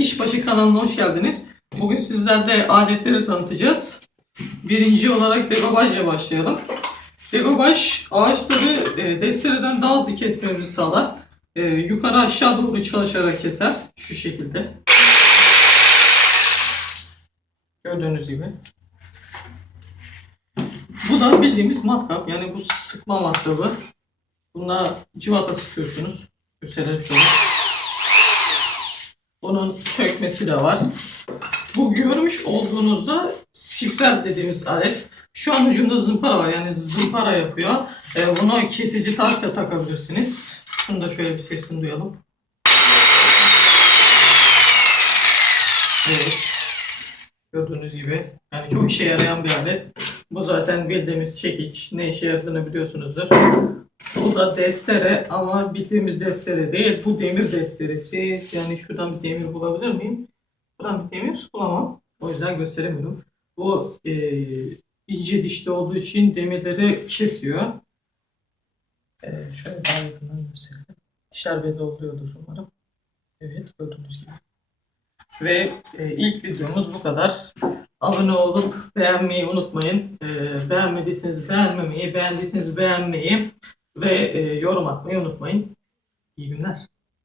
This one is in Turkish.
İşbaşı kanalına hoş geldiniz. Bugün sizlerle aletleri tanıtacağız. Birinci olarak degobajla başlayalım. Degobaj ağaçları e, destereden daha hızlı kesmemizi sağlar. E, yukarı aşağı doğru çalışarak keser. Şu şekilde. Gördüğünüz gibi. Bu da bildiğimiz matkap. Yani bu sıkma matkabı. Buna civata sıkıyorsunuz. Gösterelim şöyle. Bunun sökmesi de var. Bu görmüş olduğunuzda sifler dediğimiz alet. Şu an ucunda zımpara var. Yani zımpara yapıyor. Ee, buna kesici taş takabilirsiniz. Şunu da şöyle bir sesini duyalım. Evet. Gördüğünüz gibi. Yani çok işe yarayan bir alet. Bu zaten bildiğimiz çekiç. Ne işe yaradığını biliyorsunuzdur. Bu da destere ama bildiğimiz destere değil. Bu demir desteresi. Yani şuradan bir demir bulabilir miyim? Buradan bir demir bulamam. O yüzden gösteremiyorum. Bu e, ince dişli olduğu için demirleri kesiyor. E, şöyle daha yakından gösterelim. Dişler belli oluyordur umarım. Evet gördüğünüz gibi. Ve e, ilk videomuz bu kadar. Abone olup beğenmeyi unutmayın. E, beğenmediyseniz beğenmemeyi, beğendiyseniz beğenmeyi ve e, yorum atmayı unutmayın. İyi günler.